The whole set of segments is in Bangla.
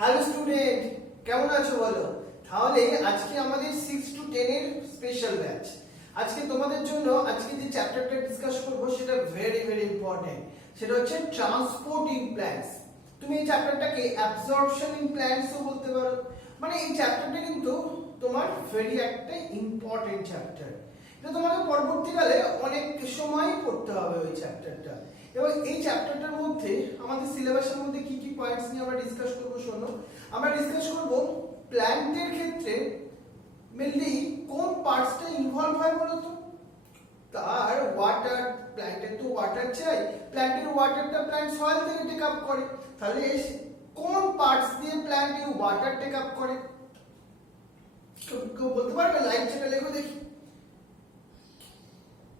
হ্যালো স্টুডেন্ট, কেমন আছো বলো? তাহলে আজকে আমাদের 6 to 10 এর স্পেশাল ব্যাচ। আজকে তোমাদের জন্য আজকে যে চ্যাপ্টারটা ডিসকাস করব সেটা ভেরি ভেরি ইম্পর্টেন্ট। সেটা হচ্ছে ট্রান্সপোর্ট ইন প্ল্যান্টস। তুমি এই চ্যাপ্টারটাকে অ্যাবজর্পশন ইন প্ল্যান্টসও বলতে পারো। মানে এই চ্যাপ্টারটা কিন্তু তোমার ভেরি একটা ইম্পর্টেন্ট চ্যাপ্টার। এটা তোমাকে পরবর্তীকালে অনেক সময় পড়তে হবে ওই চ্যাপ্টারটা। এবং এই চ্যাপ্টারটার মধ্যে আমাদের সিলেবাসের মধ্যে কি কি পয়েন্টস নিয়ে আমরা ডিসকাস করব শোনো। আমরা ডিসকাস করব প্ল্যান্টের ক্ষেত্রে মেইনলি কোন পার্টসটা ইনভলভ হয় বলো তো? তার ওয়াটার, প্ল্যান্টের তো ওয়াটার চাই, প্ল্যান্টের ওয়াটারটা প্ল্যান্ট সয়েল থেকে টেক আপ করে। তাহলে কোন পার্টস দিয়ে প্ল্যান্ট এই ওয়াটার টেক আপ করে? কেউ বলতে পারবে? লাইট ছেড়ে লেখো দেখি।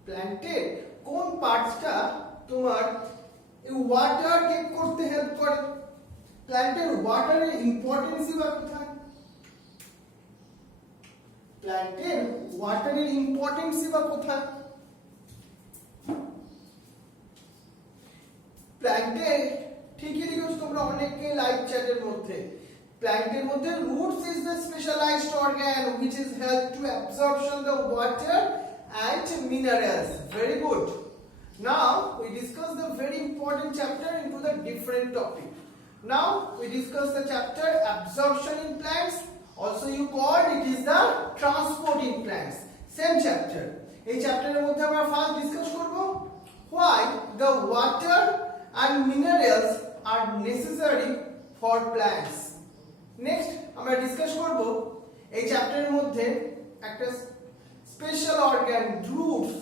প্ল্যান্টের কোন পার্টসটা তোমার এই ওয়াটার টেক করতে হেল্প করে? প্ল্যান্টের ওয়াটারের ইম্পর্টেন্সই বা কোথায়? প্ল্যান্টের ওয়াটারের ইম্পর্টেন্সই বা কোথায়? প্ল্যান্টে ঠিকই লিখেছো তোমরা অনেকে লাইভ চ্যাটের মধ্যে। প্ল্যান্টের মধ্যে roots is the specialized organ which is help to absorption the water and minerals. Very good. Now we discuss the very important chapter into the different topic. Now we discuss the chapter absorption in plants. Also you call it is the transport in plants. Same chapter. এই চ্যাপ্টারের মধ্যে আমরা ফার্স্ট ডিসকাস করব why the water and minerals are necessary for plants. Next আমরা ডিসকাস করব এই চ্যাপ্টারের মধ্যে একটা special organ roots.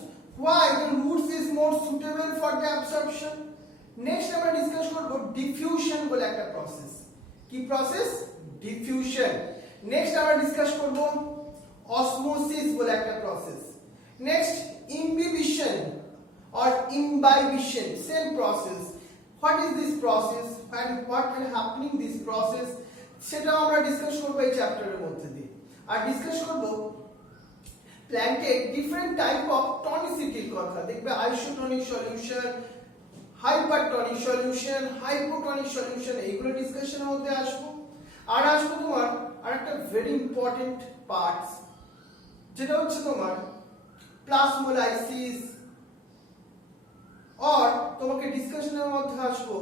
Why the roots is more suitable for the absorption. Next আমরা ডিসকাস করব ডিফিউশন বলে একটা প্রসেস। কি প্রসেস? ডিফিউশন। নেক্সট আমরা ডিসকাস করব অসমোসিস বলে একটা process. Next imbibition or imbibition, same process. What is this process and what can happen in this process? সেটা আমরা ডিসকাস করব এই চ্যাপ্টারের মধ্যে দিয়ে। আর ডিসকাস করব প্ল্যান্টের ডিফারেন্ট টাইপ অফ টনিসিটির কথা। দেখবে isotonic solution, hypertonic solution, hypotonic solution, এইগুলো ডিসকাশনের মধ্যে আসবো। আর আসবো তোমার আরেকটা ভেরি ইম্পর্টেন্ট পার্টস, যেটা হচ্ছে তোমার প্লাজমোলাইসিস। और তোমাকে ডিসকাশনের মধ্যে আসবো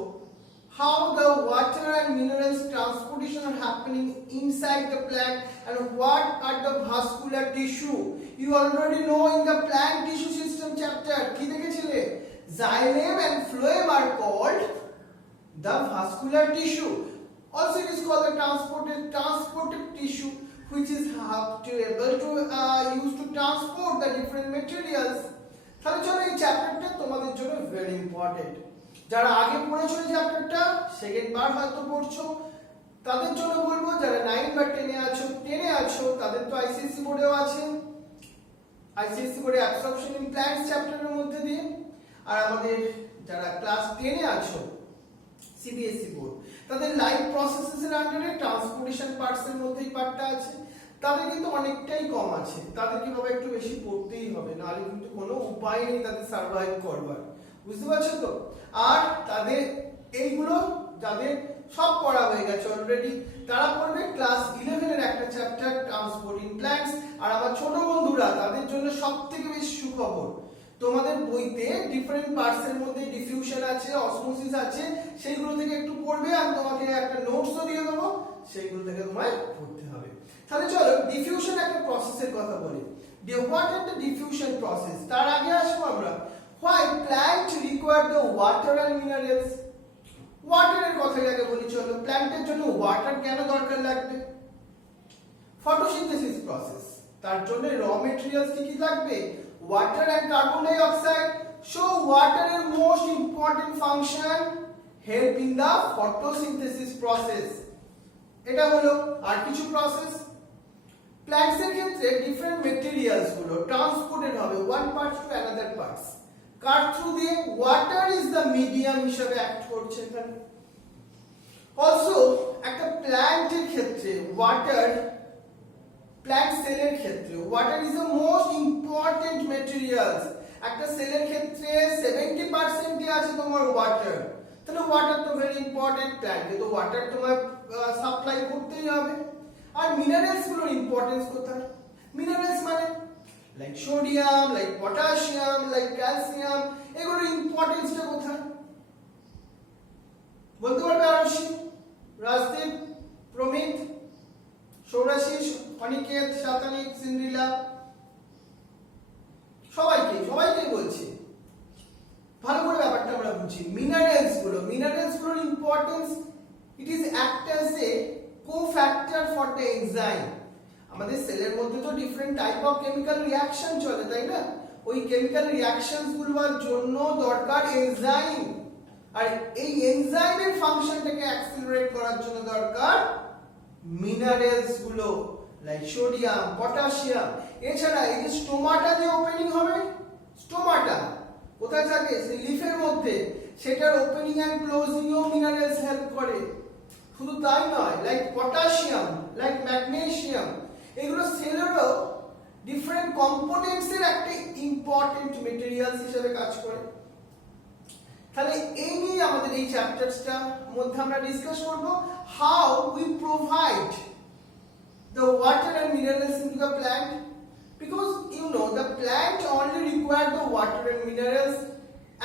how the water and minerals transportation are happening inside the plant and what are the vascular tissue. You already know in the plant tissue system chapter কি দেখেছিলে? Xylem and phloem are called the vascular tissue. Also it is called the transported tissue which is able to use to transport the different materials. তাহলে চলো এই চ্যাপ্টারটা তোমাদের জন্য ভেরি ইম্পর্টেন্ট। যারা আগে পড়েছো এই চ্যাপ্টারটা, সেকেন্ড বার হয়তো পড়ছো, তাদের জন্য বলবো যারা 9 বা 10 এ আছো তাদের তো আইসিএসসি বোর্ডেও আছে। আইসিএসসি বোর্ডে অ্যাবসর্পশন ইন প্ল্যান্টস চ্যাপ্টারের মধ্যে দিয়ে। আর আমাদের যারা ক্লাস 10 এ আছো সিবিএসই বোর্ড, তাদের লাইফ প্রসেসেসের আন্ডারে ট্রান্সপোর্টেশন পার্টস এর মধ্যেই পার্টটা আছে। তাদের কিন্তু অনেকটাই কম আছে, তাদের কিভাবে একটু বেশি পড়তেই হবে, নাহলে কিন্তু কোনো উপায় নেই তাদের সার্ভাইভ করবার। বুঝতে পারছো তো? আর তাদের এইগুলো যাদের সব পড়া হয়ে গেছে অলরেডি, তারা পড়বে ক্লাস 11 এর একটা চ্যাপ্টার ট্রান্সপোর্ট ইন প্ল্যান্টস। আর আমার ছোট বন্ধুরা, তাদের জন্য সবথেকে বেশি সুখবর, তোমাদের বইতে ডিফারেন্ট পার্টস এর মধ্যে ডিফিউশন আছে, অসমোসিস আছে, সেইগুলো থেকে একটু পড়বে। আমি তোমাকে একটা নোটসও দিয়ে দেবো, সেইগুলো থেকে তোমায় পড়তে হবে। তাহলে চলো ডিফিউশন একটা প্রসেসের কথা বলি। What are the diffusion process? তার আগে আসবো আমরা why plant require the water and minerals. ওয়াটারের কথা আগে বলি চলো। প্ল্যান্টের জন্য ওয়াটার কেন দরকার লাগবে? ফটোসিনথেসিস প্রসেস, তার জন্য র ম্যাটেরিয়ালস কি লাগবে? Water and carbon dioxide. So ওয়াটারের most important function help in the photosynthesis process. এটা হলো আর কিছু প্রসেস। প্ল্যান্টস এর ক্ষেত্রে ডিফারেন্ট ম্যাটেরিয়ালস গুলো ট্রান্সপোর্টেড হবে one part to another parts. কার থ্রু দিয়ে? ওয়াটার ইজ দ্য মিডিয়াম হিসেবে অ্যাক্ট করছে এখানে। অলসো একটা প্ল্যান্টের ক্ষেত্রে ওয়াটার, প্ল্যান্ট সেলের ক্ষেত্রে water is the most important materials. একটা সেলের ক্ষেত্রে 70% আছে তোমার ওয়াটার। তাহলে ওয়াটার তো ভেরি ইম্পর্টেন্ট। প্ল্যান্টে তো ওয়াটার তোমার সাপ্লাই করতেই হবে। আর মিনারেলস গুলোর ইম্পর্টেন্স কোথায়? মিনারেলস মানে like sodium, like potassium, like calcium, এগুলোর ইম্পর্টেন্সটা কোথায় বলতে পারবে আরশি, রাজদীপ, প্রমিত, সৌরাশিস, অনিকেত, শাতানিক, সিন্দ্রিলা? সবাইকে বলছি, ভালো করে ব্যাপারটা আমরা বুঝি। মিনারেলস গুলোর importance, it is act as a cofactor for the enzyme. আমাদের সেলের মধ্যে তো different type of chemical reaction চলে, তাই না? ওই কেমিক্যাল রিঅ্যাকশনস গুলোর জন্য দরকার এনজাইম, আর এই এনজাইমের ফাংশনটাকে অ্যাক্সিলারেট করার জন্য দরকার মিনারেলস গুলো, লাইক সোডিয়াম, পটাশিয়াম। এছাড়া এই যে স্টোমাটা যে ওপেনিং হবে, স্টোমাটা কোথায় থাকে? সেই লিফের মধ্যে, সেটার ওপেনিং এন্ড ক্লোজিং এও মিনারেলস হেল্প করে। শুধু তাই নয়, লাইক পটাশিয়াম, লাইক ম্যাগনেসিয়াম, এগুলো সেলেরও ডিফারেন্ট কম্পোনেন্টস এর একটা ইম্পর্টেন্ট মেটেরিয়ালস হিসেবে কাজ করে। তাহলে এই নিয়ে আমাদের এই চ্যাপ্টারসটা মধ্যে আমরা ডিসকাস করব, how we provide the water and minerals into the plant, because you know the plant only require the water and minerals,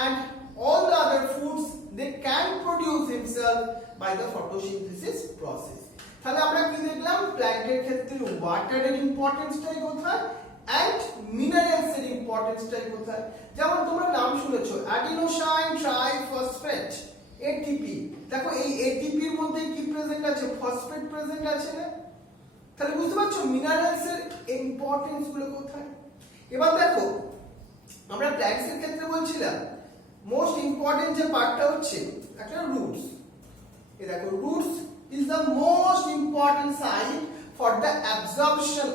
and all the other foods they can produce himself by the photosynthesis process. তাহলে আমরা কি দেখলাম? প্ল্যান্টের ক্ষেত্রে ওয়াটারের ইম্পর্টেন্সটাই কোথায় এন্ড মিনারেলস এর ইম্পর্টেন্সটাই কোথায়। যেমন তোমরা নাম শুনেছো অ্যাডিনোসাইন ট্রাইফসফেট, এটিপি। দেখো এই এটিপি এর মধ্যে কি প্রেজেন্ট আছে? ফসফেট প্রেজেন্ট আছে না? তাহলে বুঝতে পারছো মিনারেলস এর ইম্পর্টেন্স গুলো কোথায়। এবার দেখো আমরা প্ল্যান্টস এর ক্ষেত্রে বলছিলাম মোস্ট ইম্পর্টেন্ট যে পার্টটা হচ্ছে একটা রুটস। এই দেখো roots is the most important site for the absorption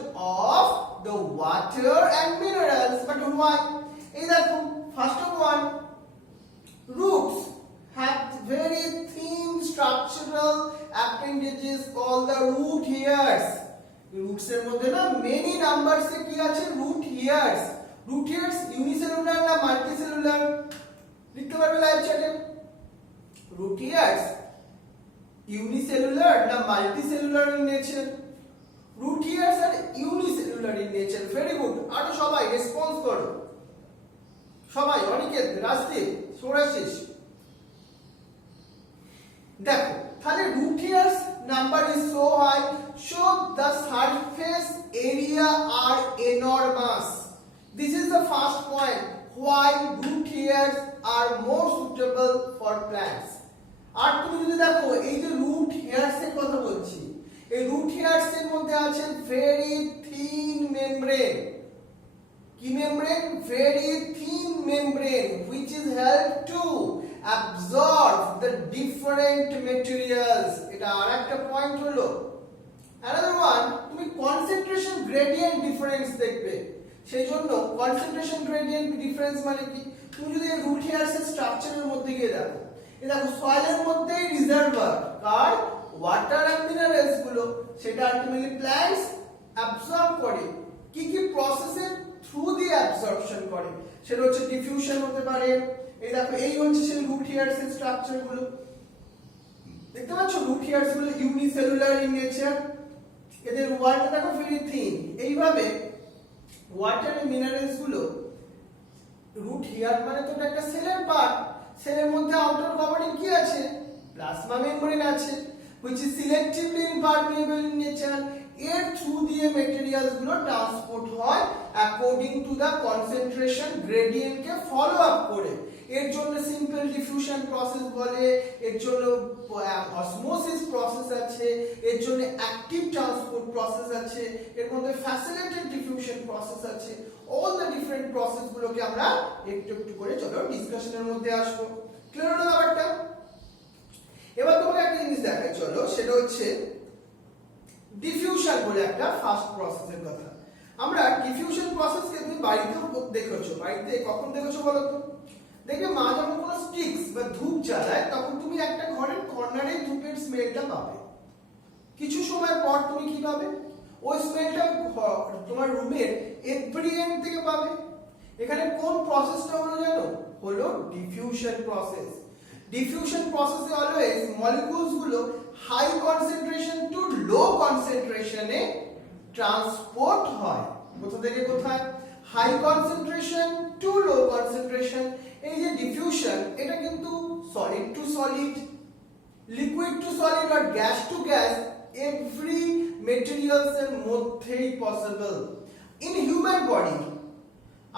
of the water and minerals. But why? এই দেখো first of all, roots have very thin structural appendages called the root hairs. Roots এর মধ্যে না many numbers এ কি আছে? root hairs. root hairs unicellular না multicellular? লিখতে পারবে লাইভ চ্যাটে। root hairs unicellular না multicellular in nature? root hairs are unicellular in nature. very good. আর সবাই রেসপন্স করো, সবাই, অনিকেত, রাজদীপ, সৌরাশিস। দেখো তাহলে root hairs number is so high, so the surface area are enormous. This is the first point why root hairs are more suitable for plants. আর তুমি যদি দেখো এই যে রুট হেয়ারস এর কথা বলছি, এই রুট হেয়ারস এর মধ্যে আছে ভেরি থিন মেমব্রেন। কি membrane? Very thin membrane which is help to absorb the different materials. এটা আরেকটা পয়েন্ট হলো। another one, তুমি কনসেন্ট্রেশন গ্রেডিয়েন্ট ডিফারেন্স দেখবে। সেই জন্য কনসেন্ট্রেশন গ্রেডিয়েন্ট ডিফারেন্স মানে কি? তুমি যদি এই রুট হেয়ারস এর স্ট্রাকচারের মধ্যে গিয়ে দেখো, এই দেখো সয়েলের মধ্যে রিজার্ভার কার ওয়াটার এন্ড মিনারেলস গুলো, সেটা আলটিমেটলি প্ল্যান্টস অ্যাবসর্ব করে। কি কি প্রসেসের থ্রু দিয়ে অ্যাবসর্পশন করে? সেটা হচ্ছে ডিফিউশন হতে পারে। এই দেখো এই হচ্ছে সেই রুট হেয়ারস এর স্ট্রাকচার গুলো। দেখতে পাচ্ছ রুট হেয়ারস গুলো ইউনিসেলুলার ইন নেচার, এদের ওয়ালটা দেখো ভেরি থিন। এইভাবে ওয়াটার এন্ড মিনারেলস গুলো, রুট হেয়ার মানে তো একটা সেলের পার্ট, সেলের মধ্যে আউটার কভারিং কি আছে? প্লাজমা মেমব্রেন আছে which is selectively impermeable in nature. এর থ্রু দিয়ে ম্যাটেরিয়ালস গুলো ট্রান্সপোর্ট হয় according to the concentration gradient কে ফলো আপ করে। এর জন্য সিম্পল ডিফিউশন প্রসেস বলে, এর জন্য অসমোসিস প্রসেস আছে, এর জন্য অ্যাক্টিভ ট্রান্সপোর্ট প্রসেস আছে, এর মধ্যে ফ্যাসিলিটেড ডিফিউশন প্রসেস আছে। অল দ্য ডিফারেন্ট প্রসেস গুলোকে আমরা একটু একটু করে চলো ডিসকাশনের মধ্যে আসবো। ক্লিয়ার হলো ব্যাপারটা? এবার তোমাকে একটা জিনিস দেখাই চলো, সেটা হচ্ছে ডিফিউশন বলে একটা ফার্স্ট প্রসেসের কথা। আমরা ডিফিউশন প্রসেসকে তুমি বাড়িতেও দেখেছো। বাড়িতে কখন দেখেছো বলো তো? দেখবে মা যখন কোনো স্টিক্স বা ধূপ জ্বালায় তখন তুমি একটা ঘরের কর্নারে ধূপের স্মেলটা পাবে। কিছু সময় পর তুমি কি পাবে? ওই স্মেলটা তোমার রুমের এভরি এন্ড থেকে পাবে। এখানে কোন প্রসেসটা হলো জানো? হলো ডিফিউশন প্রসেস। ডিফিউশন প্রসেসে অলওয়েজ মলিকিউলস গুলো হাই কনসেন্ট্রেশন টু লো কনসেন্ট্রেশনে ট্রান্সপোর্ট হয়। কোথা থেকে কোথায়? High concentration to low concentration. এই যে ডিফিউশন, এটা কিন্তু solid to solid, liquid to solid আর gas to gas, every materials এর মধ্যেই পসিবল। ইন হিউম্যান বডি,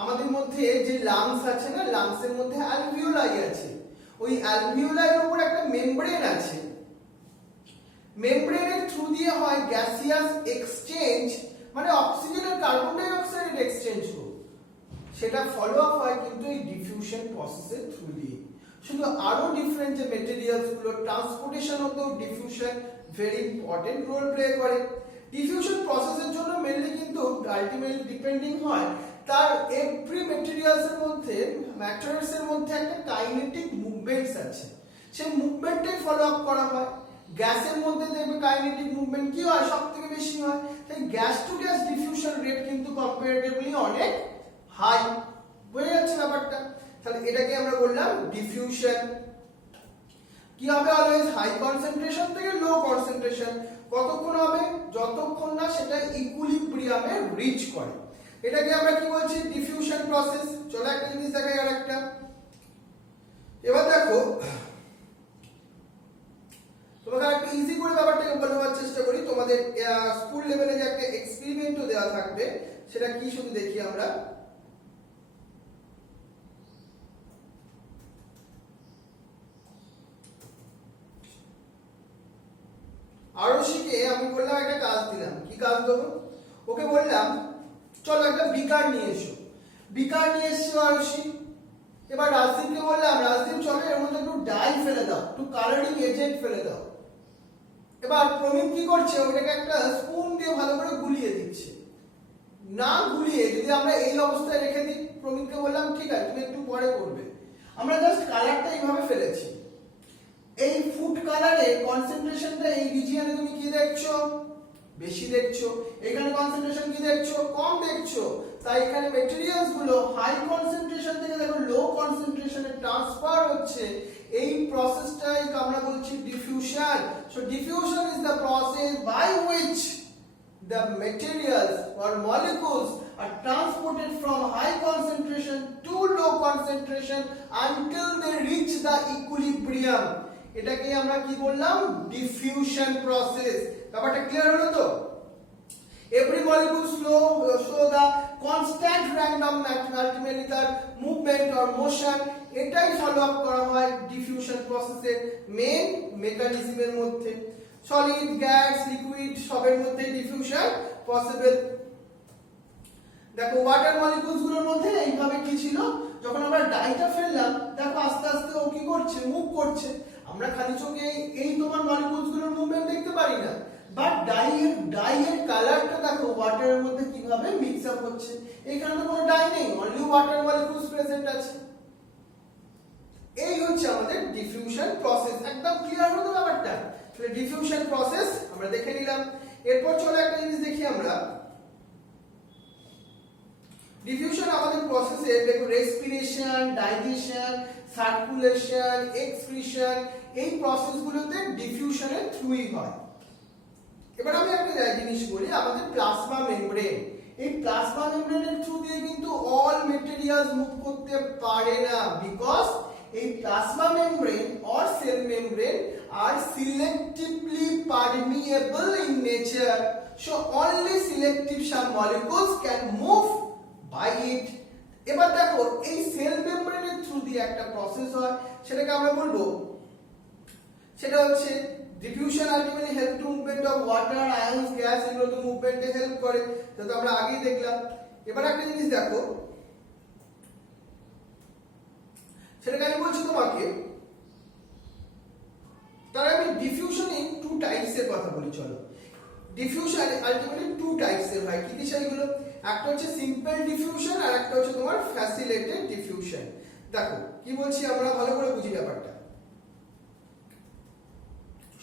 আমাদের মধ্যে যে লাংস আছে না, লাংসের মধ্যে অ্যালভিওলাই আছে, ওই অ্যালভিওলাইয়ের উপর একটা মেমব্রেন আছে। মেমব্রেনের থ্রু দিয়ে হয় গ্যাসিয়াস এক্সচেঞ্জ, মানে অক্সিজেন আর কার্বন ডাই অক্সাইডের এক্সচেঞ্জ হোক, সেটা ফলো আপ হয় কিন্তু এই ডিফিউশন প্রসেসের থ্রু দিয়ে। শুধু আরো ডিফারেন্ট যে মেটেরিয়ালস গুলো ট্রান্সপোর্টেশন হতেও diffusion very important role play করে। ডিফিউশন প্রসেসের জন্য মেইনলি কিন্তু আলটিমেটলি ডিপেন্ডিং হয় তার এভরি মেটেরিয়ালস এর মধ্যে, ম্যাটারস এর মধ্যে একটা কাইনেটিক মুভমেন্টস আছে, সেই মুভমেন্টটাই ফলো আপ করা হয়। গ্যাসের মধ্যে দেখবে কাইনেটিক মুভমেন্ট কি হয়, সবথেকে বেশি হয়। তাই gas to gas diffusion rate কিন্তু কম্পারেটিভলি অনেক হাই। বুঝে যাচ্ছে ব্যাপারটা? তাহলে এটাকে আমরা বললাম ডিফিউশন। কি হবে? অলওয়েজ হাই কনসেন্ট্রেশন থেকে লো কনসেন্ট্রেশন। কতক্ষণ হবে? যতক্ষণ না সেটা ইকুইলিব্রিয়ামে রিচ করে। এটাকে আমরা কি বলছি? Diffusion process. চলো একটা জিনিস দেখাই আর একটা। এবার দেখো, তোমাকে একটু ইজি করে ব্যাপারটাকে বোঝানোর চেষ্টা করি। তোমাদের স্কুল লেভেলে যে একটা এক্সপেরিমেন্টও দেওয়া থাকবে, সেটা কি শুধু দেখি আমরা। আরশিকে আমি বললাম একটা কাজ দিলাম। কি কাজ দেবো? ওকে বললাম চলো একটা বিকার নিয়ে এসো। বিকার নিয়ে এসছো আরশি। এবার রাজদীপকে বললাম, রাজদীপ চলো এর মধ্যে একটু ডাই ফেলে দাও, একটু কালারিং এজেন্ট ফেলে দাও। এবার প্রমিত কি করছে? ওটাকে একটা স্পুন দিয়ে ভালো করে গুলিয়ে দিচ্ছে। না গুলিয়ে যদি আমরা এই অবস্থায় রেখে দিই, প্রমিতকে বললাম ঠিক আছে তুমি একটু পরে করবে, আমরা জাস্ট কালারটা এইভাবে ফেলেছি। এই ফুড কালারে কনসেন্ট্রেশনটা এই রিজিয়নে তুমি কি দেখছো? বেশি দেখছো। এখানে কনসেন্ট্রেশন কি দেখছো? কম দেখছো। তাই এখানে ম্যাটেরিয়ালস গুলো হাই কনসেন্ট্রেশন থেকে দেখো লো কনসেন্ট্রেশনে ট্রান্সফার হচ্ছে। এই প্রসেসটাই আমরা বলছি diffusion. So diffusion is the process by which the materials or molecules are transported from high concentration to low concentration until they reach the equilibrium. এটাকে আমরা কি বললাম? Diffusion process. ব্যাপারটা ক্লিয়ার হলো তো? Every molecule show the constant random multimeter movement or motion. এটাই ফলো আপ করা হয় ডিফিউশন প্রসেসের মেইন মেকানিজমের মধ্যে। সলিড, গ্যাস, লিকুইড সবের মধ্যে ডিফিউশন পসিবল। দেখো ওয়াটার মলিকিউলস গুলোর মধ্যে এইভাবে কি ছিল, যখন আমরা ডাইটা ফেললাম দেখো আস্তে আস্তে ও কি করছে? মুভ করছে। আমরা খালি চোখে এই তোমার মলিকিউলস গুলোর মুভমেন্ট দেখতে পারি না, বাট ডাইয়ের কালারটা দেখো ওয়াটারের মধ্যে কিভাবে মিক্স আপ হচ্ছে। এখানে তো কোনো ডাই নেই, অনলি ওয়াটার মলিকিউলস প্রেজেন্ট আছে। এই হচ্ছে আমাদের ডিফিউশন প্রসেস। একদম ক্লিয়ার হলো ব্যাপারটা? তাহলে ডিফিউশন প্রসেস আমরা দেখে নিলাম। এরপর চলো একটা জিনিস দেখি আমরা। ডিফিউশন আমাদের প্রসেসে দেখো রেসপিরেশন, ডাইজেশন, সার্কুলেশন, এক্সক্রিশন, এই প্রসেসগুলোতে ডিফিউশনের থ্রুই হয়। এবার আমি একটা জিনিস বলি, আমাদের প্লাজমা মেমব্রেন, এই প্লাজমা মেমব্রেনের থ্রু দিয়ে কিন্তু অল মেটেরিয়ালস মুভ করতে পারে না, বিকজ এই plasma membrane or cell membrane are selectively permeable in nature, so only selective some molecules can move by it. এবার দেখো এই সেল মেমব্রেনের থ্রু দিয়ে একটা প্রসেস হয়, সেটাকে আমরা বলবো, সেটা হচ্ছে diffusion ultimately help to movement of water, আয়ন্স, gas, এগুলো তো মুভমেন্টে হেল্প করে, সেটা আমরা আগেই দেখলাম। এবার একটা জিনিস দেখো, সেটাকে আমি বলছি তোমাকে, তাহলে আমি ডিফিউশন ইন টু টাইপস এর কথা বলি। চলো, ডিফিউশন আলটিমেটলি টু টাইপস এর হয়। কি কি সেগুলো? একটা হচ্ছে সিম্পল ডিফিউশন আর একটা হচ্ছে তোমার ফ্যাসিলিটেড ডিফিউশন। দেখো কি বলছি আমরা, ভালো করে বুঝি ব্যাপারটা।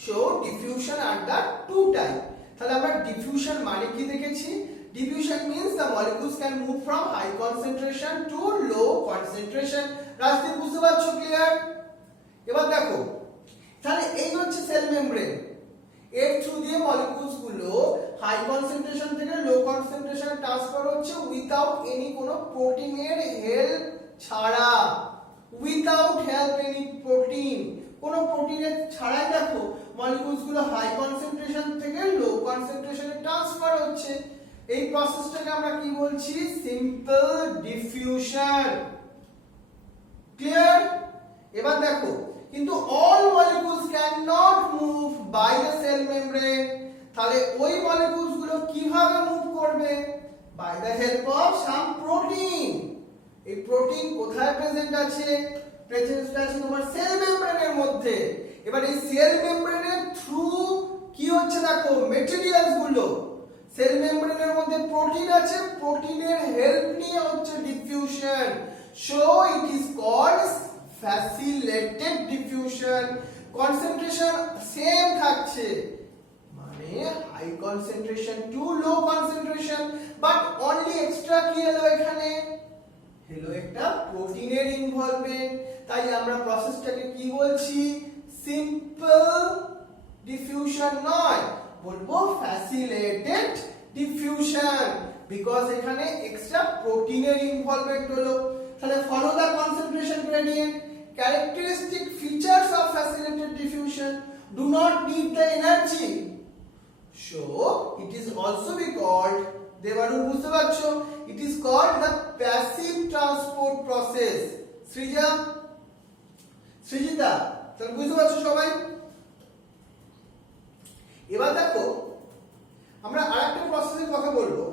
সো ডিফিউশন আর দা টু টাইপ। তাহলে আমরা ডিফিউশন মানে কি দেখেছি? Diffusion means the molecules can move from high concentration to low concentration. Rajdeep বুঝতে পারছো? ক্লিয়ার? এবার দেখো, তাহলে এই হচ্ছে সেল মেমব্রেন, এর থ্রু দিয়ে মলিকিউলস গুলো হাই কনসেন্ট্রেশন থেকে লো কনসেন্ট্রেশনে ট্রান্সফার হচ্ছে উইদাউট এনি কোনো প্রোটিনের হেল্প ছাড়া, উইদাউট হেল্প এনি প্রোটিন, কোনো প্রোটিনের ছাড়াই দেখো মলিকিউলস গুলো হাই কনসেন্ট্রেশন থেকে লো কনসেন্ট্রেশনে ট্রান্সফার হচ্ছে। এই প্রসেসটাকে আমরা কি বলছি? Simple diffusion. ক্লিয়ার? এবার দেখো, কিন্তু all molecules can not move by the cell membrane. তাহলে ওই মলিকিউলস গুলো কিভাবে মুভ করবে? By the help of some protein. এই প্রোটিন কোথায় প্রেজেন্ট আছে? প্রেজেন্ট আছে তোমার সেল মেমব্রেনের মধ্যে। এবার এই সেল মেমব্রেনের থ্রু কি হচ্ছে দেখো, মেটেরিয়ালস গুলো সেল মেমব্রেনের মধ্যে প্রোটিন আছে, প্রোটিনের হেল্প নিয়ে হচ্ছে diffusion. So it is called facilitated diffusion. Concentration same থাকছে, মানে high concentration to low concentration, but only extra কি হলো এখানে? হলো একটা প্রোটিনের ইনভলভমেন্ট। তাই আমরা প্রসেসটাকে কি বলছি? সিম্পল ডিফিউশন নয়, বলবো ফ্যাসিলিটেড ডিফিউশন, বিকজ এখানে এক্সট্রা প্রোটিনের ইনভলভমেন্ট হলো। তাহলে follow the concentration gradient. Characteristic features of facilitated diffusion: do not need the energy, so it is also be called, দেবারু বুঝতে পারছো, it is called the passive transport process. Srijita তাহলে বুঝতে পারছো সবাই? এবার দেখো আমরা আরেকটা প্রসেসের কথা বলবো।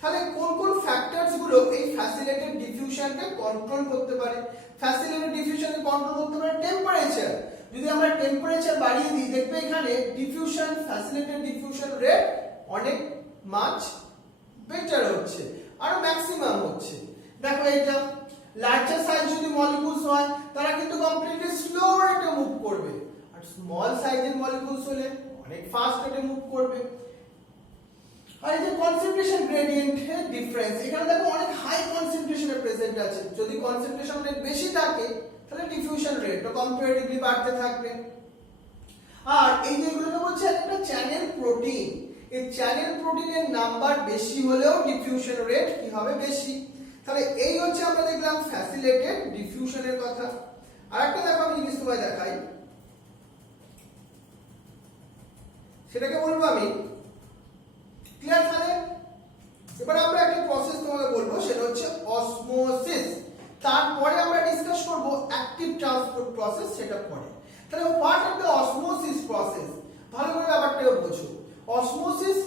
তাহলে কোন কোন ফ্যাক্টরস গুলো এই ফ্যাসিলিটেড ডিফিউশনকে কন্ট্রোল করতে পারে? ফ্যাসিলিটেড ডিফিউশনকে কন্ট্রোল করতে পারে টেম্পারেচার। যদি আমরা টেম্পারেচার বাড়িয়ে দিই, দেখবে এখানে ডিফিউশন, ফ্যাসিলিটেড ডিফিউশন রেট অনেক মাচ বেটার হচ্ছে, আর ম্যাক্সিমাম হচ্ছে। দেখো এটা লার্জার সাইজ যদি মলিকিউলস হয় তারা কিন্তু কমপ্লিটলি স্লো রেটে মুভ করবে, আর স্মল সাইজের মলিকিউলস হলে অনেক ফাস্ট রেটে মুভ করবে। আর এই যে কনসেন্ট্রেশন গ্রেডিয়েন্ট ডিফারেন্স, এখানে দেখো অনেক হাই কনসেন্ট্রেশনে প্রেজেন্ট আছে। যদি কনসেন্ট্রেশন রেট বেশি থাকে তাহলে ডিফিউশন রেটটা কম্পারেটিভলি বাড়তে থাকবে। আর এই যেগুলোকে বলছে একটা চ্যানেল প্রোটিন, এই চ্যানেল প্রোটিনের নাম্বার বেশি হলেও ডিফিউশন রেট কি হবে? বেশি। তাহলে এই হচ্ছে আমরা দেখলাম ফ্যাসিলিটেড ডিফিউশনের কথা। আরেকটা দেখো আমি জিনিস তোমায় দেখাই, সেটাকে বলবো আমি ক্লিয়ার। তাহলে এবার আমরা একটা প্রসেস তোমাকে বলবো, সেটা হচ্ছে অসমোসিস। তারপরে আমরা ডিসকাস করব অ্যাক্টিভ ট্রান্সপোর্ট প্রসেস, সেটা পরে। তাহলে what are the osmosis process? ভালো করে ব্যাপারটা বোঝো। Osmosis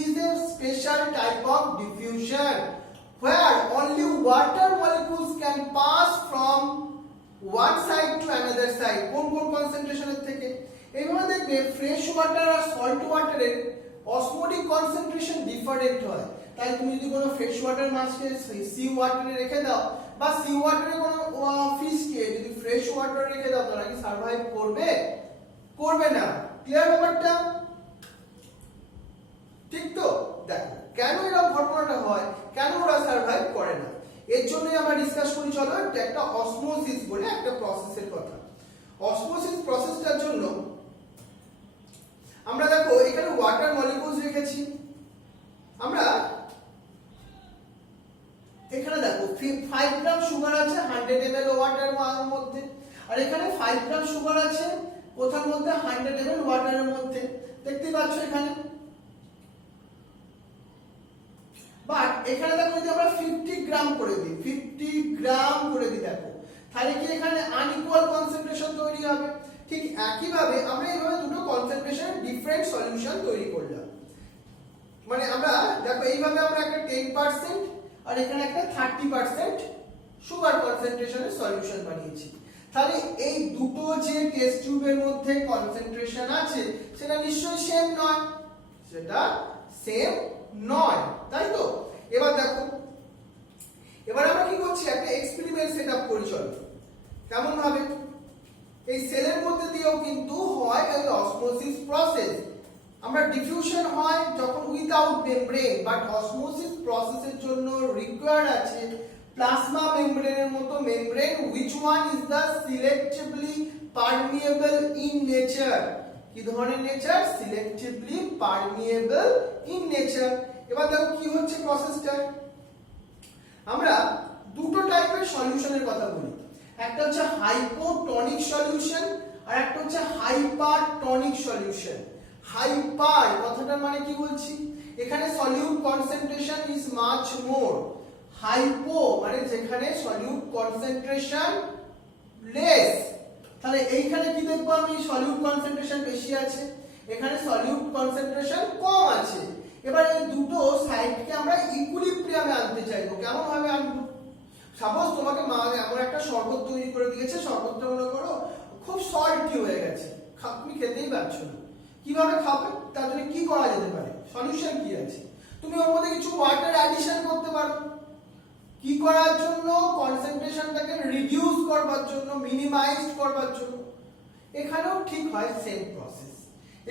is a special type of diffusion where only water molecules can pass from one side to another side. কোন কোন কনসেন্ট্রেশনের থেকে? এইভাবে দেখবে ফ্রেশ ওয়াটার আর সল্ট ওয়াটারের অসমোটিক কনসেন্ট্রেশন ডিফারেন্ট হয়। তাই তুমি যদি কোনো ফ্রেশ ওয়াটার মাছকে সি ওয়াটারে রেখে দাও, বা সি ওয়াটারে কোনো ফিশকে যদি ফ্রেশ ওয়াটারে রেখে দাও, তারা কি সার্ভাইভ করবে? করবে না। ক্লিয়ার ব্যাপারটা? ঠিক তো? দেখো কেন এরকম ঘটনাটা হয়, কেন ওরা সার্ভাইভ করে না, এর জন্যই আমরা ডিসকাস করি। চলো একটা অসমোসিস বলে একটা প্রসেসের কথা। অসমোসিস প্রসেসটার জন্য আমরা দেখো এখানে ওয়াটার মলিকিউলস রেখেছি। আমরা এখানে দেখো 5 গ্রাম সুগার আছে 100 ml ওয়াটারের মধ্যে, আর এখানে 5 গ্রাম সুগার আছে কোথার মধ্যে? 100 ml ওয়াটারের মধ্যে। দেখতে পাচ্ছ এখানে। বাট এখানে দেখো যদি আমরা 50 গ্রাম করে দিই, 50 গ্রাম করে দিই, দেখো তাহলে কি এখানে আনইকুয়াল কনসেন্ট্রেশন তৈরি হবে। ঠিক একই ভাবে আমরা এইভাবে দুটো কনসেন্ট্রেশন ডিফারেন্ট সলিউশন তৈরি করলাম। মানে আমরা দেখো এইভাবে আমরা একটা 10% আর এখানে একটা 30% সুগার কনসেন্ট্রেশনের সলিউশন বানিয়েছি। তাহলে এই দুটো যে টেস্ট টিউবের মধ্যে কনসেন্ট্রেশন আছে সেটা নিশ্চয়ই সেম নয়, সেটা সেম নয়, তাই তো? এবার দেখো, এবার আমরা কি করছি? একটা এক্সপেরিমেন্ট সেটআপ করি। চলো কেমন ভাবে? এই সেলের মধ্যে দিয়েও কিন্তু হয় এই অসমোসিস প্রসেস। আমরা ডিফিউশন হয় যখন উইদাউট মেমব্রেন, বাট অসমোসিস প্রসেসের জন্য রিকোয়ার্ড আছে প্লাজমা মেমব্রেনের মতো membrane, which one is the selectively permeable in nature। কি ধরনের nature, selectively permeable in nature. এবার দেখো কি হচ্ছে প্রসেসটা। আমরা দুটো টাইপের সলিউশনের কথা বলি, একটা হচ্ছে হাইপোটনিক সলিউশন আর একটা হচ্ছে হাইপারটনিক সলিউশন। হাইপার কথাটার মানে কি বলছি, এখানে solute concentration is much more. Hypo মানে যেখানে সলিউট কনসেন্ট্রেশন লেস, তাহলে এইখানে কি দেখবো আমি, সলিউট কনসেন্ট্রেশন বেশি আছে, এখানে সলিউট কনসেন্ট্রেশন কম আছে। এবার এই দুটো সাইডকে আমরা ইকুইলিব্রিয়ামে আনতে চাইবো। কেমন ভাবে আনবো, সাপোজ তোমাকে মা এমন একটা শরবত তৈরি করে দিয়েছে, শরবতটা মনে করো খুব সল্টি হয়ে গেছে, তুমি খেতেই পারছো না, কিভাবে খাবে, তার জন্য কি করা যেতে পারে, সলিউশন কি আছে, তুমি ওর মধ্যে কিছু ওয়াটার অ্যাডিশন করতে পারো। কি করার জন্য, কনসেন্ট্রেশনটাকে রিডিউস করবার জন্য, মিনিমাইজ করবার জন্য। এখানেও ঠিক হয় সেম প্রসেস।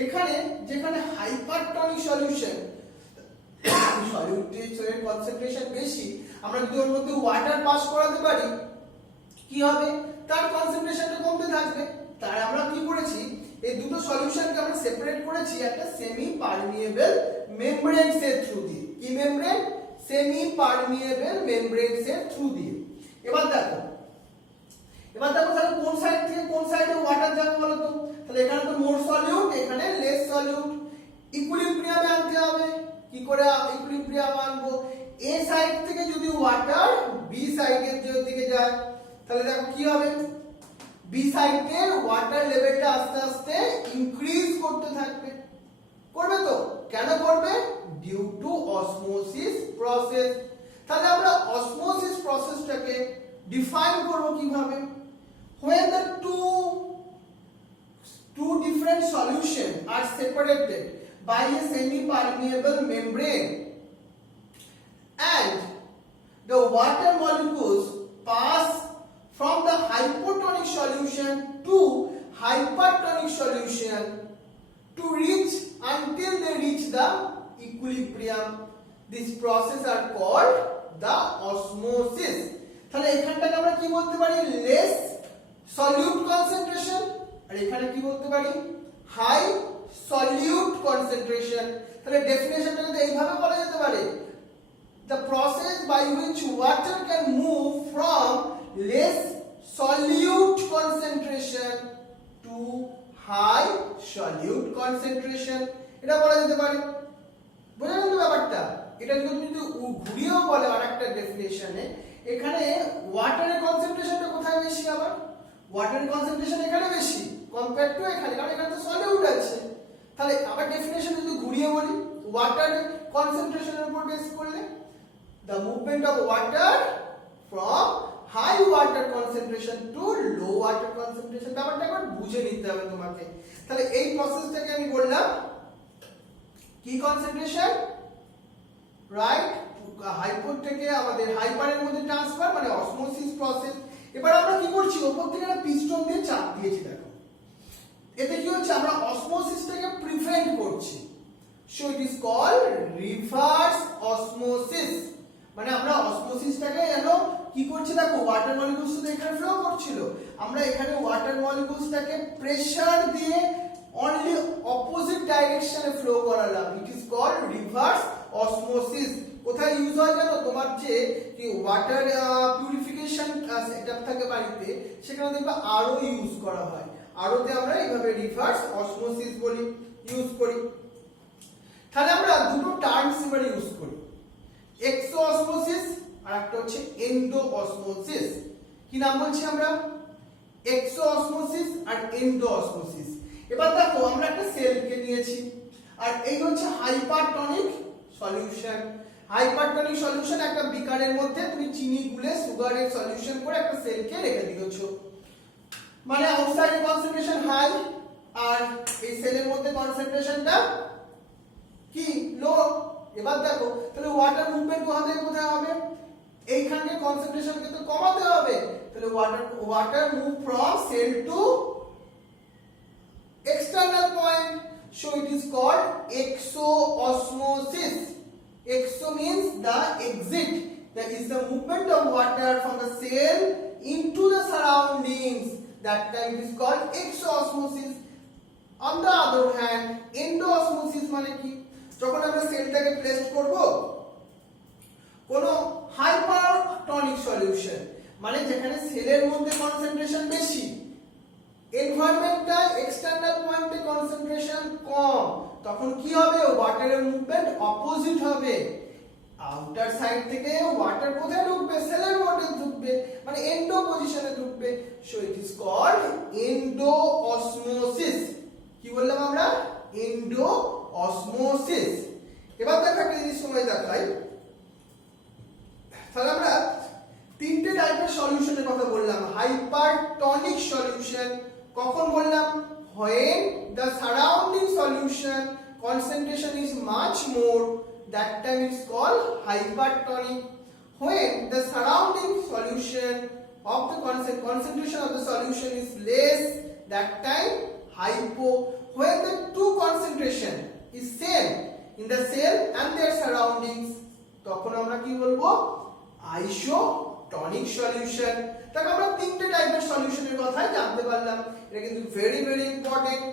এখানে যেখানে হাইপারটনিক সলিউশন, সলিউটের কনসেন্ট্রেশন বেশি, আমরা যদি ওর মধ্যে ওয়াটার পাস করাতে পারি কি হবে, তার কনসেন্ট্রেশনটা কমতে থাকবে। তার আমরা কি করেছি, এই দুটো সলিউশনকে আমরা সেপারেট করেছি একটা সেমি পারমিয়েবল মেমব্রেনস এর থ্রু দিয়ে। কি মেমব্রেন, সেমি পারমিয়েবল মেমব্রেনস এর থ্রু দিয়ে। এবার দেখো তাহলে কোন সাইড থেকে কোন সাইডে ওয়াটার যাবে বলো তো, তাহলে এখানে তো মোর সলিউট, এখানে লেস সলিউট, ইকুইলিব্রিয়ামে আনতে হবে। কি করে ইকুইলিব্রিয়াম আনবো, এ সাইড থেকে যদি ওয়াটার বি সাইডের দিকে যায়, তাহলে দেখো কি হবে, বি সাইডের ওয়াটার লেভেলটা আস্তে আস্তে ইনক্রিজ করতে থাকবে। করবে তো, কেন করবে, ডিউ টু অসমোসিস প্রসেস। তাহলে আমরা অসমোসিস প্রসেসটাকে ডিফাইন করব কিভাবে, when the two different solutions are separated by a semi permeable membrane and the water molecules pass from the hypotonic solution to hypertonic solution to reach until they reach the equilibrium. This process are called the osmosis. তাহলে এখানটাকে আমরা কি বলতে পারি, less solute concentration, আর এখানে কি বলতে পারি, high solute concentration। তাহলে ডেফিনেশনটাকে তো এইভাবে বলা যেতে পারে, the process by which water can move from less solute concentration to high solute concentration, এটা বলা যেতে পারে। বুঝা গেল ব্যাপারটা। এটা যদি ঘুরিয়েও বলে আরেকটা ডেফিনেশনে, এখানে ওয়াটারের কনসেন্ট্রেশনটা কোথায় বেশি, আবার ওয়াটারের কনসেন্ট্রেশন এখানে বেশি কম্পেয়ার টু এখানে, কারণ এখানে তো সলিউট আছে। তাহলে আবার ডেফিনেশন যদি ঘুরিয়ে বলি, ওয়াটার কনসেন্ট্রেশনের উপর বেস করলে the movement of water from high water concentration to low water concentration, ব্যাপারটা একবার বুঝে নিতে হবে তোমাকে। তাহলে এই প্রসেসটাকে আমি বললাম কি কনসেন্ট্রেশন, রাইট, হাইপো থেকে আমাদের হাইপারের মধ্যে ট্রান্সফার মানে অসমোসিস প্রসেস। এবার আমরা কি করছি, উপর থেকে একটা পিস্টন দিয়ে চাপ দিয়েছি, দেখো এতে কি হচ্ছে, আমরা অসমোসিসটাকে প্রিভেন্ট করছি। So it is called reverse osmosis. মানে আমরা অসমোসিসটাকে যেন কি করছি, দেখো ওয়াটার মলিকিউলস তো এখানে ফ্লো করছিল, আমরা এখানে ওয়াটার মলিকিউলসটাকে প্রেসার দিয়ে অনলি অপোজিট ডাইরেকশনে ফ্লো করালাম। It is called reverse osmosis. কোথায় ইউজ হয় জানো, তোমার যে ওয়াটার পিউরিফিকেশন সেটআপ থাকে বাড়িতে, সেখানে দেখবে আরও ইউজ করা হয়। আরোতে আমরা এইভাবে রিভার্স অসমোসিস বলি, ইউজ করি। তাহলে আমরা দুটো টার্মস এবার ইউজ করি, এক্সো অসমোসিস আর একটা হচ্ছে এন্ডো অসমোসিস। কি নাম বলছি আমরা, এক্সো অসমোসিস আর এন্ডো অসমোসিস। এবার দেখো আমরা একটা সেলকে নিয়েছি, আর এই হচ্ছে হাইপারটনিক সলিউশন। হাইপারটনিক সলিউশন একটা বিকারের মধ্যে তুমি চিনি গুলে সুগারের সলিউশন করে একটা সেলকে রেখে দিয়েছো, মানে আউটসাইডে কনসেন্ট্রেশন হাই আর এই সেলের মধ্যে কনসেন্ট্রেশনটা কি লো। এবার দেখো তাহলে ওয়াটার মুভমেন্ট কোথায় হবে, এইখানে কনসেন্ট্রেশনকে তো কমাতে হবে। তাহলে water move from cell to external point, so it is called exoosmosis. Exo means the exit, that is the movement of water from the cell into the surroundings, that time it is called exoosmosis. On the other hand endosmosis মানে কি, যখন আমরা সেলটাকে প্লেস করব কোনো হাইপারটনিক সলিউশন মানে যেখানে সেলের মধ্যে কনসেন্ট্রেশন বেশি, এনভায়রনমেন্টটা এক্সটার্নাল পয়েন্টে কনসেন্ট্রেশন কম, তখন কি হবে, ওয়াটারের মুভমেন্ট অপোজিট হবে। আউটার সাইড থেকে ওয়াটার কোথায় ঢুকবে, সেলের মধ্যে ঢুকবে, মানে এন্ডো পজিশনে ঢুকবে। So it is called endosmosis. কি বললাম আমরা, এন্ডোঅসমোসিস। এবার দেখো একটা জিনিস সময় দেখাই, তাহলে আমরা তিনটে টাইপের সলিউশনের কথা বললাম। হাইপারটনিক সলিউশন কখন বললাম, when the surrounding solution concentration is much more, that time is called hypertonic. When the surrounding solution of the concentration of the solution is less, that time hypo. When the two concentration is same in the cell and their surroundings, তখন আমরা কি বলবো, আইসোটনিক সলিউশন। তাহলে আমরা তিনটে টাইপের সলিউশনের কথা জানতে পারলাম, এটা কিন্তু ভেরি ভেরি ইম্পর্টেন্ট।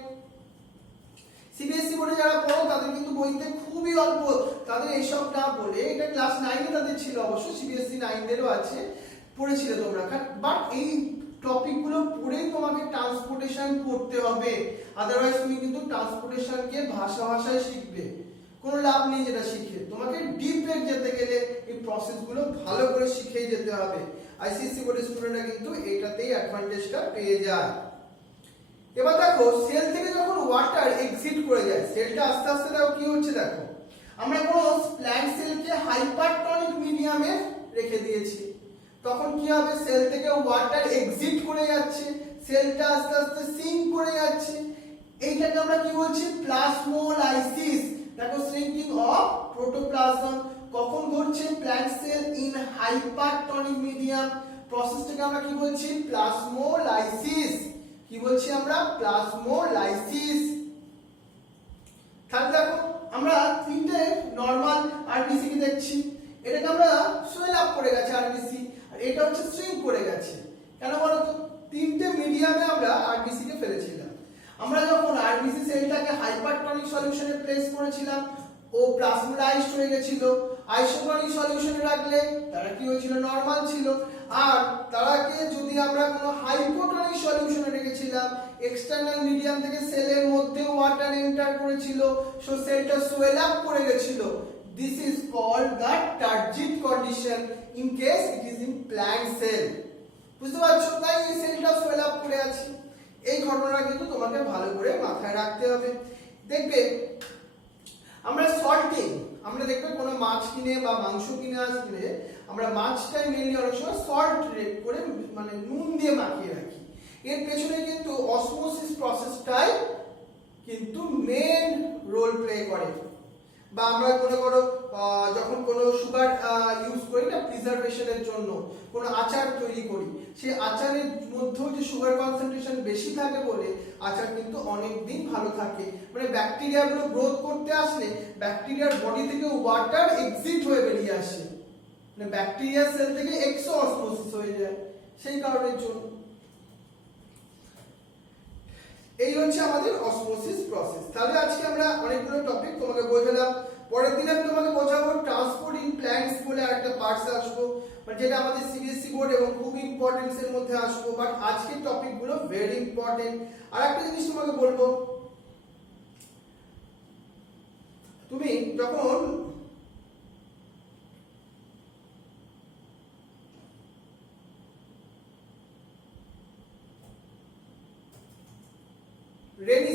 সিবিএসসি বোর্ডে যারা পড়ো তাদের কিন্তু বইতে খুবই অল্প, তাদের এইসব না বলে, এটা ক্লাস 9 এ তাদের ছিল, অবশ্য সিবিএসসি 9 এরও আছে, পড়েছিলে তোমরা, বাট এই টপিকগুলো পড়েই তোমাকে ট্রান্সপোর্টেশন পড়তে হবে, আদারওয়াইজ তুমি কিন্তু ট্রান্সপোর্টেশনকে ভাষায় শিখবে, কোনো লাভ নেই যেটা শিখে। তোমাকে ডিপে যেতে গেলে এই প্রসেসগুলো ভালো করে শিখেই যেতে হবে। আইসিএসসি বোর্ডের স্টুডেন্টরা কিন্তু এটাতেই অ্যাডভান্টেজটা পেয়ে যায়। এবার দেখো, সেল থেকে যখন ওয়াটার এক্সিট করে যায়, সেলটা আস্তে আস্তে দেখো কি হচ্ছে, দেখো আমরা কোনো প্ল্যান্ট সেলকে হাইপারটনিক মিডিয়ামে রেখে দিয়েছি, তখন কি হবে, সেল থেকে ওয়াটার এক্সিট করে যাচ্ছে, সেলটা আস্তে আস্তে সিঙ্ক করে যাচ্ছে, এইটাকে আমরা কি বলছি, প্লাজমোলাইসিস। দেখো শ্রিঙ্কিং অফ প্রোটোপ্লাজম কখন ঘটছে, plant cell in hypertonic medium, প্রসেসটাকে আমরা কি বলছি, প্লাজমোলাইসিস। কি বলছি আমরা, প্লাজমোলাইসিস। তাহলে দেখো আমরা তিনটে নরমাল আরবিসি কে দেখছি, এটাকে আমরা সোয়েল আপ করে গেছে আরবিসি, আর এটা হচ্ছে শ্রিঙ্ক করে গেছে। কেন বলো তো, তিনটে মিডিয়ামে আমরা আরবিসি কে ফেলেছিলাম। আমরা যখন আরবিসি সেলটাকে হাইপারটনিক সলিউশনে প্লেস করেছিলাম, ও প্লাজমোলাইজড হয়ে গেছিল। আইসোটনিক সলিউশনে রাখলে তারা কি হয়েছিল, নরমাল ছিল। আর তারাকে যদি আমরা কোনো হাইপোটনিক সলিউশনে রেখেছিলাম, এক্সটার্নাল মিডিয়াম থেকে সেলের মধ্যে ওয়াটার এন্টার করেছিল, সো সেলটা সোয়েল আপ করে গেছিল। This is called the turgid condition in case it is in plant cell. বুঝতে পারছো, তাই এই সেলটা সোয়েল আপ করে আছে। এই ঘটনাটা কিন্তু তোমাকে ভালো করে মাথায় রাখতে হবে। দেখবে আমরা সল্টিং, আমরা দেখবে কোনো মাছ কিনে বা মাংস কিনে আসলে আমরা মাছটাই মেনলি অনেক সময় সল্ট করে, মানে নুন দিয়ে মাখিয়ে রাখি। এর পেছনে কিন্তু অসমোসিস প্রসেসটাই কিন্তু মেন রোল প্লে করে। বা আমরা মনে করো যখন কোনো সুগার ইউজ করি না প্রিজারভেশনের জন্য, কোনো আচার তৈরি করি, সেই আচারের মধ্যেও যে সুগার কনসেন্ট্রেশন বেশি থাকে বলে আচার কিন্তু অনেক দিন ভালো থাকে। মানে ব্যাকটেরিয়াগুলো গ্রোথ করতে আসলে ব্যাকটেরিয়ার বডি থেকে ওয়াটার এক্সিট হয়ে বেরিয়ে আসে, মানে ব্যাকটেরিয়া সেল থেকে এক্সোঅসমোসিস হয়ে যায় সেই কারণের জন্য। এই হচ্ছে আমাদের অসমোসিস প্রসেস। তাহলে আজকে আমরা অনেকগুলো টপিক তোমাকে বোঝালাম। পরের দিন আমি তোমাকে বোঝাবো ট্রান্সপোর্ট ইন প্ল্যান্টস বলে আরেকটা পার্টস আসবো, মানে যেটা আমাদের সিবিএসসি বোর্ড এবং খুব ইম্পর্টেন্স এর মধ্যে আসবো। বাট আজকের টপিকগুলো ভেরি ইম্পর্টেন্ট। আর একটা জিনিস তোমাকে বলবো, তুমি যখন রেনি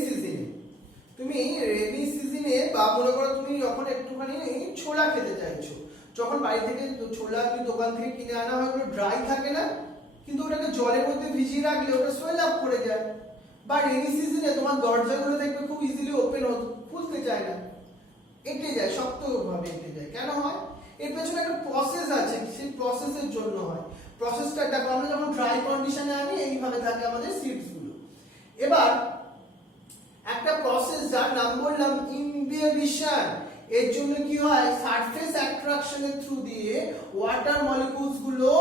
সিজনে বা মনে করো তুমি যখন একটুখানি ছোলা খেতে চাইছো, যখন বাড়ি থেকে ছোলা তুমি দোকান থেকে কিনে আনা হয়, ওগুলো ড্রাই থাকে না, কিন্তু ওটাকে জলের মধ্যে ভিজিয়ে রাখলে ওটা সোয়েল আপ করে যায়। বা রেনি সিজনে তোমার দরজাগুলো দেখবে খুব ইজিলি ওপেন খুলতে চায় না, এঁটে যায়, শক্তভাবে এঁটে যায়। কেন হয়? এর পেছনে একটা প্রসেস আছে, সেই প্রসেসের জন্য হয়। প্রসেসটা দেখো, আমরা যখন ড্রাই কন্ডিশনে আনি এইভাবে থাকে আমাদের সিডস গুলো। এবার একটা প্রসেস যার নাম বললাম ইমবিবিশন, এর জন্য কি হয়, সারফেস অ্যাট্রাকশনের থ্রু দিয়ে ওয়াটার মলিকিউলস গুলো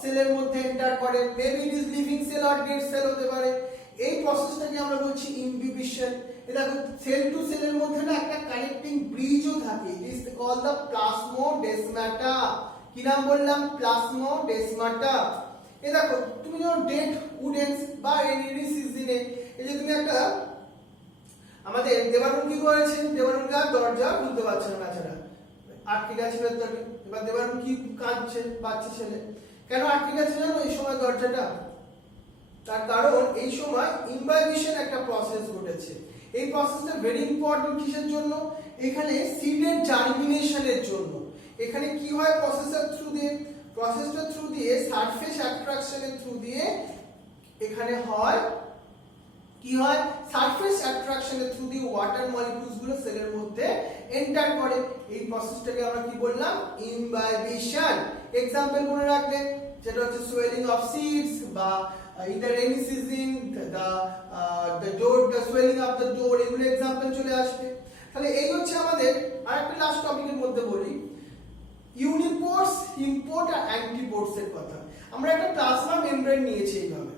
সেলের মধ্যে এন্টার করে। Maybe it is living sell or dead cell হতে পারে। এই প্রসেসটাকে আমরা বলছি ইমবিবিশন। দেখো সেল টু সেলের মধ্যে না একটা কানেক্টিং ব্রিজও থাকে, it is called the plasmodesmata. কি নাম বললাম? প্লাজমোডেসমাটা। দেখো তুমি যখন ডেড উডেন্স বা রেইনি সিজনে এই যে তুমি একটা আমাদের দেবারুণ কি করেছে, দেবারুণ কার দরজা খুলতে পারছে না বেচারা, আটকে গেছে ভেতরে। এবার দেবারুণ কি কাঁদছে, বাচ্চা ছেলে। কেন আটকে গেছে জানো এই সময় দরজাটা? তার কারণ এই সময় ইমবাইবিশন একটা প্রসেস ঘটেছে। এই প্রসেসটা ভেরি ইম্পর্টেন্ট কিসের জন্য? এখানে সিডের জার্মিনেশনের জন্য। এখানে কি হয় প্রসেসের থ্রু দিয়ে? প্রসেসটার থ্রু দিয়ে সারফেস অ্যাট্রাকশনের থ্রু দিয়ে এখানে হয় কি হয়, সারফেস অ্যাট্রাকশনের থ্রু দিয়ে ওয়াটার মলিকিউলস গুলো সেলের মধ্যে এন্টার করে। এই প্রসেসটাকে আমরা কি বললাম? ইমবাইবিশন। এক্সাম্পল মনে রাখলে যেটা হচ্ছে সোয়েলিং অফ সিডস বা in the rainy season the swelling of the door, এগুলো एग्जांपल চলে আসবে। তাহলে এই হচ্ছে আমাদের আরেকটা লাস্ট টপিকের মধ্যে বলি ইউনিপোর্টস, ইম্পোর্ট আর অ্যান্টিপোর্টস এর কথা। আমরা একটা প্লাজমা মেমব্রেন নিয়েছি এইভাবে,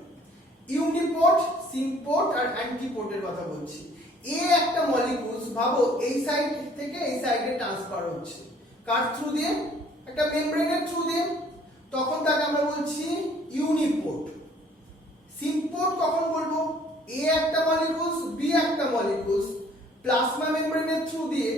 ইউনিপোর্ট, সিম্পোর্ট আর অ্যান্টিপোর্টের কথা বলছি। এ একটা মলিকিউলস ভাবো এই সাইড থেকে এই সাইডে ট্রান্সফার হচ্ছে, কার থ্রু দিয়ে? একটা মেমব্রেনের থ্রু দিয়ে, তখন তাকে আমরা বলছি ইউনিপোর্ট। সিম্পোর্ট কখন বলবো? এ একটা মলিকিউলস, বি একটা মলিকিউলস প্লাজমা মেমব্রেনের থ্রু দিয়ে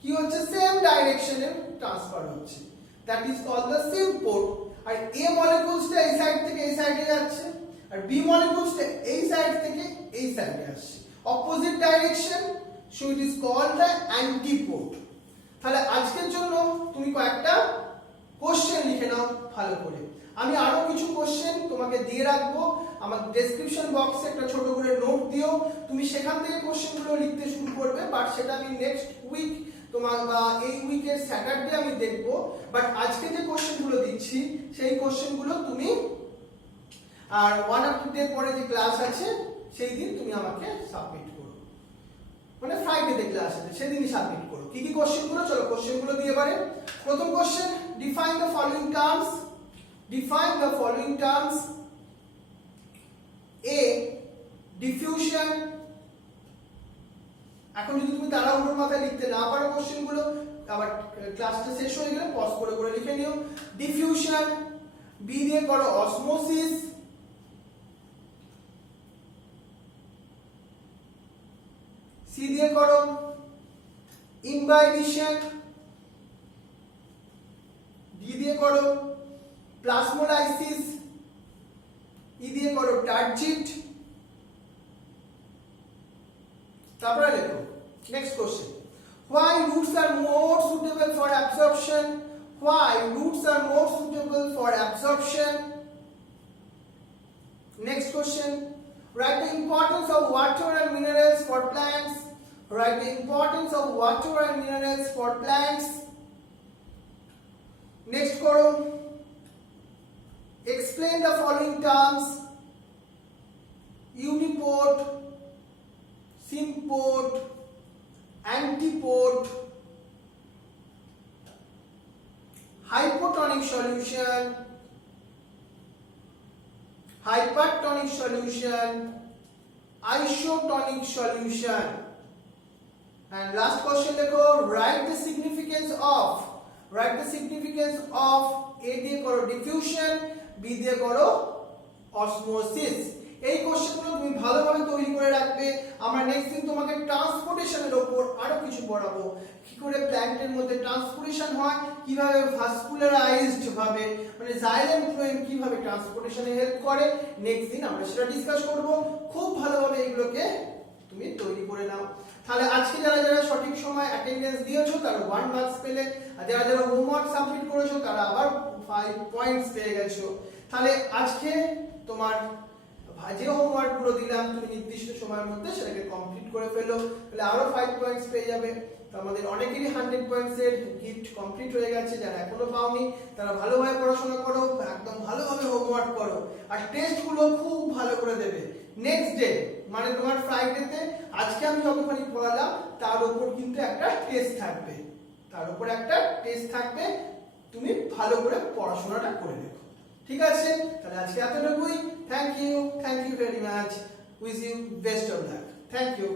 কি হচ্ছে, সেম ডাইরেকশনে ট্রান্সফার হচ্ছে, দ্যাট ইজ কল্ড দ্য সিম্পোর্ট। আর এ মলিকিউলসটা এই সাইড থেকে এই সাইডে যাচ্ছে, আর বি মলিকিউলসটা এই সাইড থেকে এই সাইডে আসছে, opposite direction, so it is called the antiport. তাহলে আজকের জন্য তুমি কয়েকটা কোশ্চেন লিখে নাও ভালো করে। আমি আরো কিছু কোশ্চেন তোমাকে দিয়ে রাখবো, আমার ডেসক্রিপশন বক্সে একটা ছোট করে নোট দিও, তুমি সেখান থেকে কোশ্চেনগুলো লিখতে শুরু করবে। বাট সেটা আমি নেক্সট উইক তোমার বা এই উইকের স্যাটারডে আমি দেখবো। বাট আজকে যে কোশ্চেনগুলো দিচ্ছি সেই কোশ্চেনগুলো তুমি আর ওয়ান অফ ডে পরে যে ক্লাস আছে সেই দিন তুমি আমাকে সাবমিট করো, মানে ফ্রাইডে ক্লাস আছে সেদিনই সাবমিট করো। কি কি কোশ্চেনগুলো? চলো কোশ্চেনগুলো দিয়ে পারে। প্রথম question, define the following terms. Define the following terms. A. Diffusion. এখন যদি তুমি তাড়াহুড়োর মাথায় লিখতে না পারো কোশ্চেনগুলো, আবার ক্লাসটা শেষ হয়ে গেলে পজ করে করে লিখে নিও। ডিফিউশন। বি দিয়ে করো অসমোসিস। সি দিয়ে করো ইমবাইবিশন। ডি দিয়ে করো প্লাজমোলাইসিস। ই দিয়ে করো টার্জিট। তারপরে লেখো next question, why roots are more suitable for absorption? Why roots are more suitable for absorption? Next question, write the importance of water and minerals for plants. Write the importance of water and minerals for plants. Next করো, explain the following terms: uniport, symport, antiport, hypotonic solution, hypertonic solution, isotonic solution. And last question দেখো, write the significance of A দিয়ে করো ডিফিউশন, বি দিয়ে করো অসমোসিস। এই কোশ্চেনগুলো তুমি ভালোভাবে তৈরি করে রাখবে। আমরা নেক্সট দিন তোমাকে ট্রান্সপোর্টেশনের উপর আরো কিছু পড়াবো, কি করে প্ল্যান্টের মধ্যে ট্রান্সপোর্টেশন হয়, কিভাবে ভাস্কুলারাইজড ভাবে মানে জাইলেম ফ্লোয়েম কিভাবে ট্রান্সপোর্টেশনে হেল্প করে। নেক্সট দিন আমরা সেটা ডিসকাস করব। খুব ভালোভাবে এগুলোকে তুমি তৈরি করে নাও। তাহলে আজকে যারা যারা সঠিক সময় অ্যাটেন্ডেন্স দিয়েছো তারা 1 মার্কস পেলে, আর যারা যারা হোমওয়ার্ক সাবমিট করেছো তারা আবার 5 পয়েন্টস পেয়ে গেছো। তাহলে আজকে তোমার যে হোমওয়ার্ক গুলো দিলাম তুমি নির্দিষ্ট সময়ের মধ্যে সেটাকে কমপ্লিট করে ফেলো, তাহলে আরো 5 পয়েন্টস পেয়ে যাবে। তো আমাদের অনেকেরই 100 পয়েন্টস এর গিফট কমপ্লিট হয়ে গেছে। যারা এখনো পাওনি তারা ভালোভাবে পড়াশোনা করো, একদম ভালোভাবে হোমওয়ার্ক করো, আর টেস্ট গুলো খুব ভালো করে দেবে। নেক্সট ডে মানে তোমার ফ্রাইডেতে আজকে আমি যতখানি পড়ালাম তার উপর কিন্তু একটা টেস্ট থাকবে, তুমি ভালো করে পড়াশোনাটা করে দেখো। ঠিক আছে, তাহলে আজকে এতটুকুই। Thank you very much, wish you best of luck. Thank you.